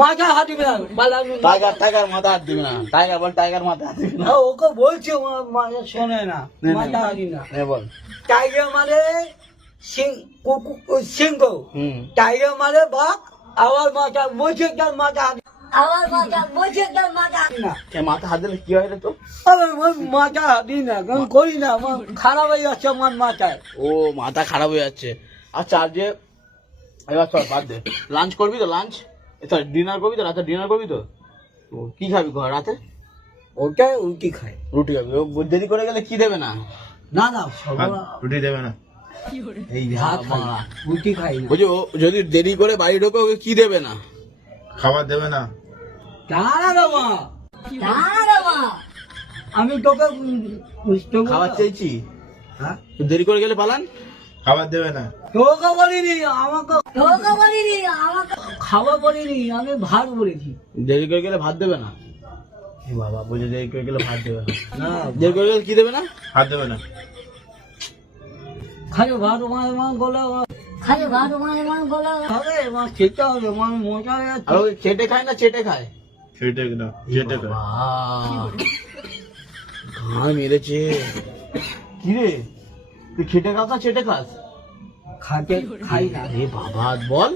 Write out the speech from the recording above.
মাথা হাত দিবে না, টাইগার টাইগার মাথা হাত দিবে না, টাইগার বল, টাইগার মাথা হাত দিবে না। ওকে বলছি মানে শোনে না, নে, নে, মাথা নে। হাত দিবে না। বল। টাইগার মানে সিংহ, হুম। টাইগার মানে বাঘ, আবার মাথা বলছে তার মাথা হাত আবার মাথা বলছে তার মাথা হাত না। মাথা হাত দিলে কি হয় রে তো? আরে মাথা হাত দিই না, আমি করি না, আমার খারাপ হয়ে যাচ্ছে আমার মাথায়। ও মাথা খারাপ হয়ে যাচ্ছে। আচ্ছা আর যে এবার চল বাদ দে, লাঞ্চ করবি তো? লাঞ্চ সরি ডিনার করবি তো? রাতে ডিনার করবি তো? তো কি খাবি রাতে? ওটা উল্টি খায়। রুটি খাবি? ও দেরি করে গেলে কি দেবে না? না না, সবাই রুটি দেবে না। এই ভাত খায়, রুটি খাই না। বুঝি ও যদি দেরি করে বাড়ি ঢোকে ওকে কি দেবে না? খাবার দেবে না। দাঁড়া রে মা, দাঁড়া রে মা, আমি তোকে বুঝতে খাবার চেয়েছি, হ্যাঁ, তো দেরি করে গেলে পালান। খাবার দেবে না। তোকে বলিনি, তোকে বলিনি, আমাকে খাবার বলিনি, আমি ভাত বলেছি। দেরি করে গেলে ভাত দেবে না? এ বাবা বলছে দেরি করে গেলে ভাত দেবে না। না, দেরি করে গেলে কি দেবে না? হাত দেবে না। খালি ভাত মানে গলা, খালি ভাত মানে গলা খাবে, আমার খেতে হবে, আমার মজা হয়ে যাচ্ছে। আর ওই চেটে খায় না চেটে খায়? খেটে না, খেটে না। ঘা মেরেছে। কি রে তুই খেটে খাস না চেটে খাস? খাতে খাই না। এ বাবা বল।